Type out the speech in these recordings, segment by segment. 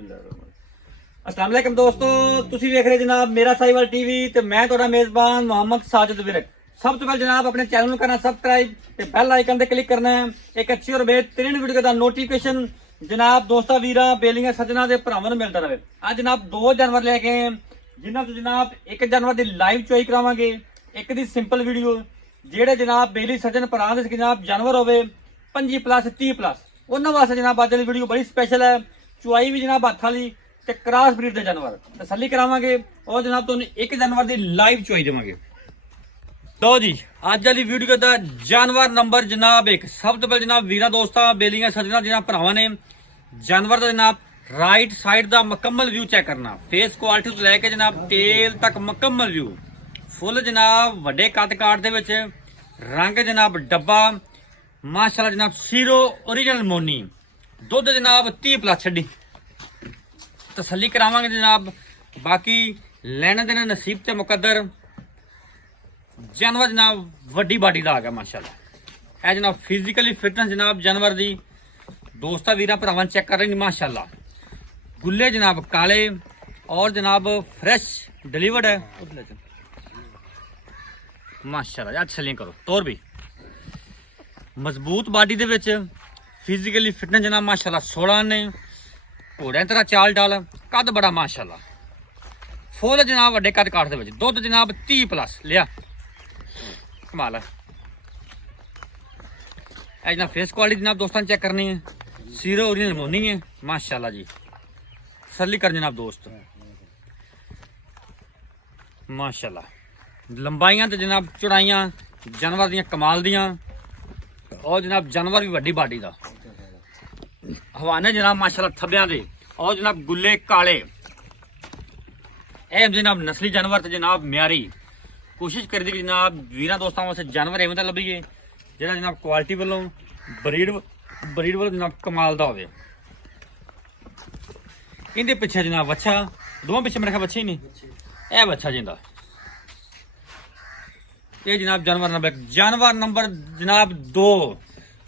अस्सलाम वालेकुम दोस्तों, तुसी वेख रहे जनाब मेरा साहिवाल टीवी ते मैं तुहाडा मेजबान मोहम्मद साजिद विरक। सब तो पहले जनाब अपने चैनल करना सब्सक्राइब ते बेल आइकन ते क्लिक करना है। एक अच्छी और बेहतरीन वीडियो का नोटिफिकेशन जनाब दोस्ता वीरा बेलियां सजना दे भरावां नूं मिलता रहे। आज जनाब दो जानवर लेके आए हैं, जिन्हां तो जनाब एक जानवर की लाइव चोई करावांगे, एक दी सिंपल वीडियो। जेड़े जनाब बेली सजन भरा दे जनाब जानवर होवे 25+ 30+, उन्हां वास्ते जनाब अज दी वीडियो बड़ी स्पेशल है। चुआई भी जनाब हत्थ वाली ते क्रॉस ब्रीड दे जानवर तसल्ली करावांगे और जनाब तुहानूं एक जानवर दी लाइव चुआई देवांगे। लो जी, अज वाली वीडियो का जानवर नंबर जनाब एक। सब तो पहले जनाब वीरा दोस्तां बेलियां सजना जनाब भरावां ने जानवर का जनाब राइट साइड का मुकम्मल व्यू चेक करना। फेस क्वालिटी तो लैके जनाब टेल तक मुकम्मल व्यू फुल जनाब वड्डे कद काट दे विच रंग जनाब डब्बा माशाल्लाह जनाब सीरो ओरिजिनल मोनी दुध जनाब 30+ छड्डी तसल्ली करावांगे जनाब। बाकी लेने देने नसीब ते मुकद्दर जानवर जनाब वड्डी बाडी दा आ गया माशाल्लाह। है जनाब फिजिकली फिटनेस जनाब जानवर दी दोस्ता वीरा भरावां चेक कर रहे माशाल्लाह। गुल्ले जनाब काले और जनाब फ्रेश डिलीवर्ड है माशाल्लाह। यार तसल्ली करो तौर भी मजबूत बाडी दे विच फिजिकली फिटनेस जनाब माशाल्लाह 16 ने घोड़े तरह चाल डाल कद बड़ा माशाल्लाह फुल जनाब वड्डे कद काट दे विच दुध जनाब 30+ लिया कमाल है। जनाब फेस क्वालिटी जनाब दोस्तों चेक करनी है, सीरो ओरिजिनल मोनी है माशाल्लाह जी। तसल्ली कर जनाब दोस्त माशाल्लाह। लंबाइयां तो जनाब चौड़ाइयां जानवर दियां कमाल दियां और जनाब जानवर भी वड्डी बाडी दा हवाने जनाब माशाल्लाह थब्बियां दे और जनाब गुल्ले काले। ए जनाब नस्ली जानवर ते जनाब म्यारी कोशिश कर दी कि जनाब वीर दोस्तों वास्ते जानवर एवं लभीए जिहड़ा जनाब क्वालिटी वालों ब्रीड वालों जनाब कमाल दा होवे। इहदे पिछे जनाब बच्चा दोवां पिछे मेरे ख्याल बच्चे ही नहीं ए बच्चा जिंदा ये जनाब जानवर नंबर जनाब 2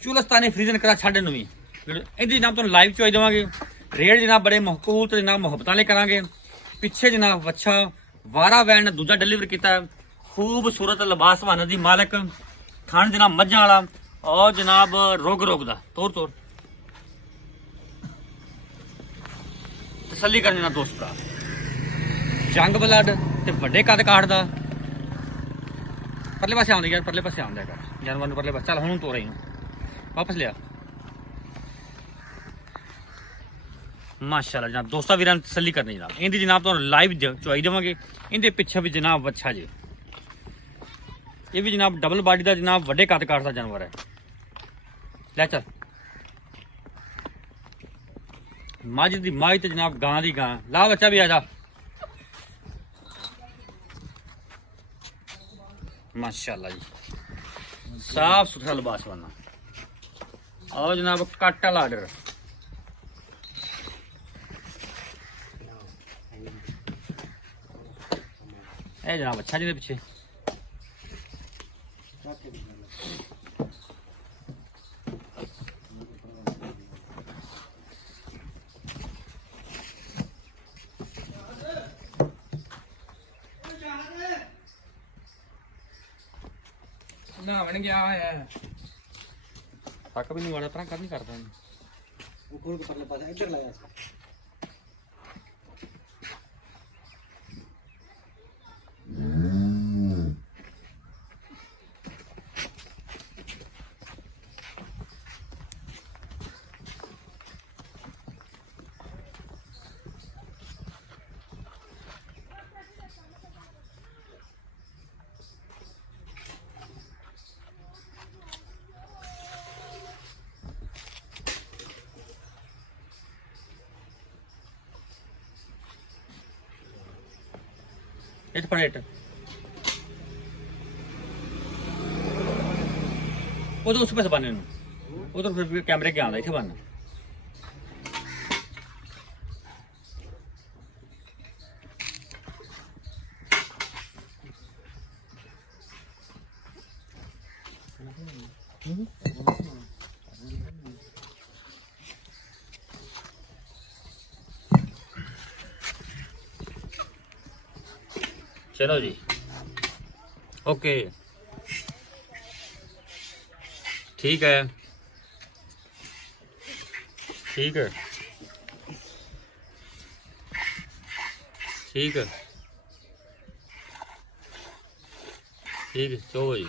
चुलस्तानी फ्रीजन करा 9.5 इहदी जनाब तुहानूं लाइव चोई देवांगे। रेट जनाब बड़े महकूल तो जनाब मुहब्बत नाल करांगे। पिछे जनाब बच्चा वारा वैन ने दूजा डिलीवर किया खूबसूरत लिबास बहाने दी मालिक खान जनाब मझां वाला और जनाब रोग दा तोड़ तसल्ली कर जनाब दोस्त जंग ब्लड ते वड्डे कद काट दा परले पासे आउंदे यार परले पासे आउंदे कर जानवर नूं परले पासे चल हुण तोड़ रही वापस लिया माशाल्लाह। जनाब दोस्ता वीरां तसल्ली करनी जनाब इहदी जनाब तुहानूं लाइव चुआई देवांगे। इहदे पिछे भी जनाब वच्छा जी ये भी जनाब डबल बॉडी का जनाब वड्डे कद काट दा जानवर है। लै चल मझ दी मझ ते जनाब गां दी गां ला बच्चा भी आ जा माशाल्लाह जी। साफ सुथरा लिबास बनना और जनाब कट वाला आर्डर ए जनाब अच्छा जी पिछे नहावन गया है तक भी नहीं वाला पर कर नहीं करता वो खोल के परले पासे इधर लगा इसको इट पड़ेट वो तो उस पास बनने वो तो फिर कैमरे के आंदा इथे बनना चलो जी ओके ठीक है ठीक है ठीक है ठीक है चलो जी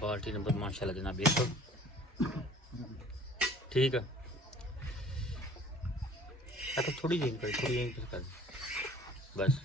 बाल्टी नंबर माशाल्लाह जनाब बिल्कुल ठीक है अच्छा थोड़ी यहीं पर कर बस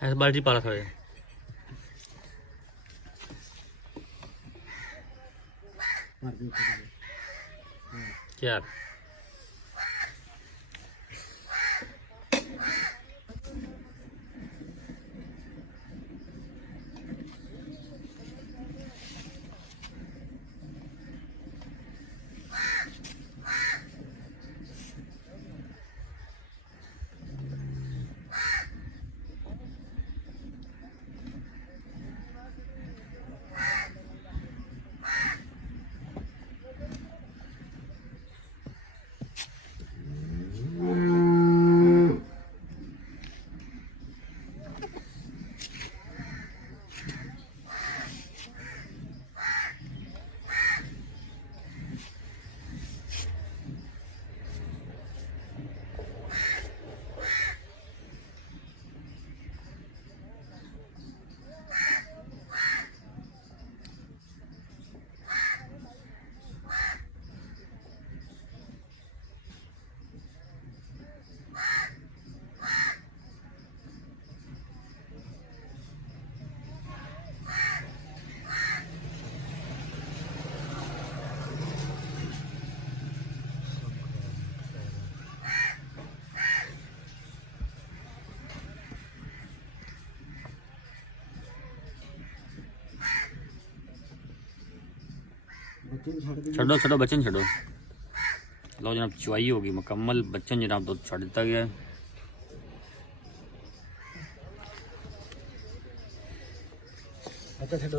इस बाल्टी पाला थोड़ा यार छो छो बच्चन छो लो जनाब चुवाई होगी मुकम्मल बच्चन जनाब दूध छड़ दिता गया है अच्छा छो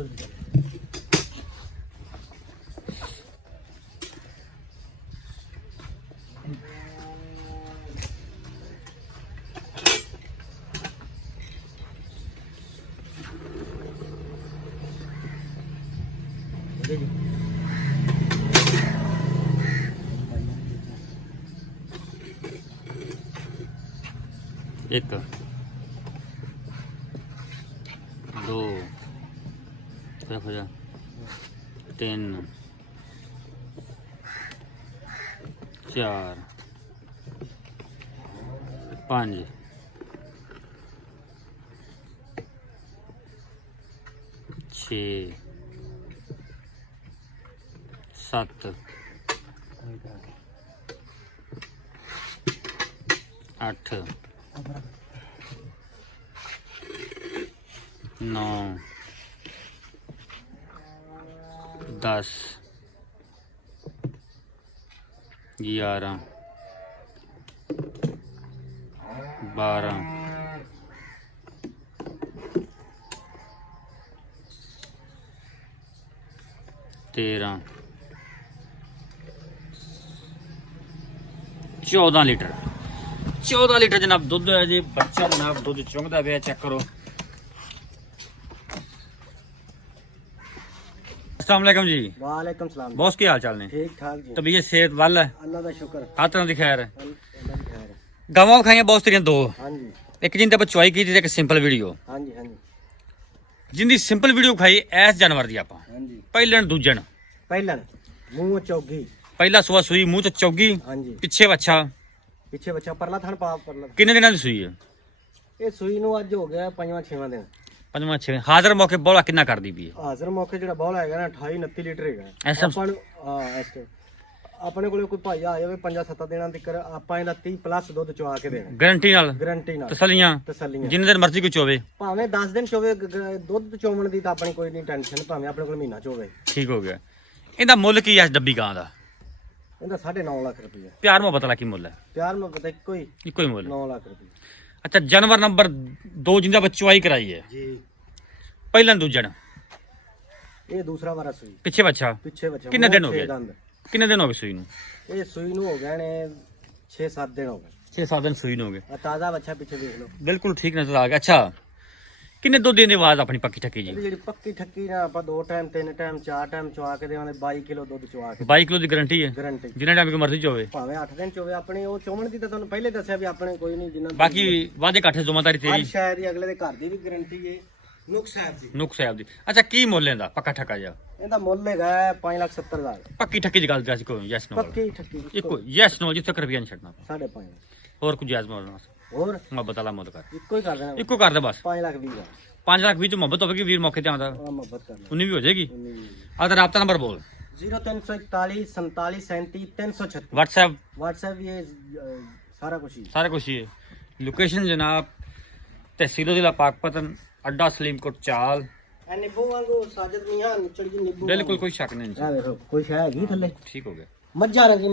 एक दो तीन चार पाँच छः सत्त अठ नौ 10 11 12 13 14 लीटर 14 लीटर जनाब दुध है जी बच्चा जनाब दुध चुंगदा पे चेक करो। अस्सलाम वालेकुम जी। वालेकुम सलाम। बॉस की हाल चाल ने? ठीक ठाक जी। तबीयत सेहत वाल है? अल्लाह दा शुक्र। हर तरह की खैर है। अल्लाह दी खैर है। गावां खाइयां बॉस तेरियां दो, हां जी एक जिंदे पर चुआई की एक सिंपल वीडियो। हां जी हां जी जिंदी सिंपल वीडियो खाई ऐस जानवर दी आपां हां जी। पहलन दूजन पहलन मुंह चौगी। पहला सुआ सुई मुंह ते चौगी हां जी। पिछे बच्चा पीछे बच्चा परला थन पा परला। किन्ने दिनां दी सुई है? ये सुई नु अज हो गया 5वां 6वां दिन। पंजवां छेवां हाजिर मौके बोला किन्ना कर दी भी है? हाजिर मौके जेड़ा बॉल हैगा ना 28 29 लीटर हैगा। ऐसा? अपन हां ऐसे अपने कोले कोई भाई आ जावे 5-7 दिनां तक ਆਪਾਂ ਇਹਦਾ 30 ਪਲੱਸ ਦੁੱਧ ਚਵਾ ਕੇ ਦੇਣਾ गारंटी नाल ਗਾਰੰਟੀ ਨਾਲ तसलियां ਤਸੱਲੀਆਂ। जिन्ने दिन मर्जी कोई चोवे ਭਾਵੇਂ 10 ਦਿਨ ਚੋਵੇ ਦੁੱਧ ਚੋਵਣ ਦੀ ਤਾਂ ਆਪਣੀ ਕੋਈ ਨਹੀਂ ਟੈਨਸ਼ਨ, ਭਾਵੇਂ ਆਪਣੇ ਕੋਲ ਮਹੀਨਾ ਚੋਵੇ। ठीक हो गया। ਇਹਦਾ ਮੁੱਲ ਕੀ ਹੈ ਇਸ ਡੱਬੀ ਗਾਂ ਦਾ? ਇਹਦਾ 9.5 ਲੱਖ ਰੁਪਏ। ਪਿਆਰ ਮੁਹੱਬਤ ਵਾਲਾ ਕੀ ਮੁੱਲ ਹੈ? ਪਿਆਰ ਮੈਂ ਪਤਾ ਕੋਈ ਇੱਕੋ ਹੀ ਮੁੱਲ। 9 ਲੱਖ ਰੁਪਏ ਅੱਛਾ ਜਾਨਵਰ ਨੰਬਰ 2 ਜਿੰਦਾ ਬਚਵਾਈ ਕਰਾਈ ਹੈ ਜੀ। ਪਹਿਲਾਂ ਦੂਜਣ ਇਹ ਦੂਸਰਾ ਵਾਰਾ ਸੂਈ ਪਿੱਛੇ ਬੱਚਾ ਪਿੱਛੇ ਬੱਚਾ ਕਿੰਨੇ ਦਿਨ ਹੋ ਛੇ ਗਏ? ਦੰਦ। ਕਿੰਨੇ ਦਿਨ ਹੋ ਗਏ ਸੂਈ ਨੂੰ? ਇਹ ਸੂਈ ਨੂੰ ਹੋ ਗਏ ਨੇ 6-7 ਦਿਨ ਹੋ ਗਏ। 6-7 ਦਿਨ ਸੂਈ ਨੂੰ ਹੋ ਗਏ। ਆ ਤਾਜ਼ਾ ਬੱਚਾ ਪਿੱਛੇ ਦੇਖ ਲਓ। ਬਿਲਕੁਲ ਠੀਕ ਨਜ਼ਰ ਆ ਗਿਆ। ਅੱਛਾ ਕਿੰਨੇ ਦੁੱਧ ਦੇਣ ਦੀ ਆਵਾਜ਼ ਆਪਣੀ ਪੱਕੀ ਠੱਕੀ ਜੀ? ਇਹਦੀ ਜਿਹੜੀ ਪੱਕੀ ਠੱਕੀ ਨਾ ਆਪਾਂ 2 ਟਾਈਮ 3 ਟਾਈਮ 4 ਟਾਈਮ ਚਵਾ ਕੇ ਦੇਵਾਂਗੇ 22 ਕਿਲੋ ਦੁੱਧ ਚਵਾ ਕੇ 22 ਕਿਲੋ ਦੀ ਗਾਰੰਟੀ ਹੈ ਗਾਰੰਟੀ। ਜਿੰਨਾ ਟਾਈਮ ਕੋਈ ਮਰਜ਼ੀ ਚੋਵੇ। ਭਾਵੇਂ 8 ਦਿਨ ਚੋਵੇ ਆਪਣੇ ਉਹ ਚੋਮਣ ਦੀ ਤਾਂ ਤੁਹਾਨੂੰ ਪਹਿਲੇ ਦੱਸਿਆ ਵੀ ਆਪਣੇ ਕੋਈ ਨਹੀਂ ਜਿੰਨਾ ਬਾਕੀ ਵਾਦੇ ਕਾਠੇ ਜ਼ਿੰਮੇਵਾਰੀ ਅੱਜ ਤੇਰੀ ਸ਼ਾਇਦ ਹੀ ਅਗਲੇ ਦੇ ਘਰ ਦੀ ਵੀ ਗਾਰੰਟੀ ਹੈ। ਨੁਕਸ ਸਾਹਿਬ ਦੀ ਨੁਕ ਸਾਹਿਬ ਦੀ। ਅੱਛਾ ਕੀ ਮੁੱਲ ਇਹਦਾ ਪੱਕਾ ਠੱਕਾ ਜਾ? ਇਹਦਾ ਮੁੱਲ ਹੈਗਾ 5,70,000 ਪੱਕੀ ਠੱਕੀ ਦੀ ਗੱਲ ਦੱਸ ਕੋਈ ਯੈਸ ਨੋ? ਪੱਕੀ ਠੱਕੀ ਇੱਕੋ ਯੈਸ ਨੋ ਜਿੱਥੇ ਕਰ ਵੀ ਨਹੀਂ ਛੱਡਣਾ। 5.5 ਹੋਰ ਕੁਝ ਜਾਇਜ਼ ਮਾਰਨਾ ਹੋਰ ਮੁਹੱਬਤ ਵਾਲਾ ਮੁੱਲ ਕਰ, ਇੱਕੋ ਹੀ ਕਰ ਦੇਣਾ ਇੱਕੋ ਕਰ ਦੇ ਬਸ। 5 ਲੱਖ 20 ਦਾ 5 ਲੱਖ ਵਿੱਚ ਮੁਹੱਬਤ ਹੋਵੇਗੀ, ਵੀਰ ਮੌਕੇ ਤੇ ਆਉਂਦਾ ਆ ਮੁਹੱਬਤ ਕਰ ਲੈ 19 ਵੀ ਹੋ ਜਾਏਗੀ। 19 ਆ ਤਾਂ ਰਾਬਤਾ ਨੰਬਰ ਬੋਲ। 0341 47 37 336 WhatsApp WhatsApp ये सारा कुछ ही सारा कुछ ही है। लोकेशन जनाब तहसील जिला पाकपतन, अड्डा सलीमकोट चाल। ए निब्बू वांगू साजिद मियां निचड़ जी निब्बू बिल्कुल कोई शक नहीं, आ देखो कोई शय हैगी थल्ले ठीक हो गया। मज्जा रंगी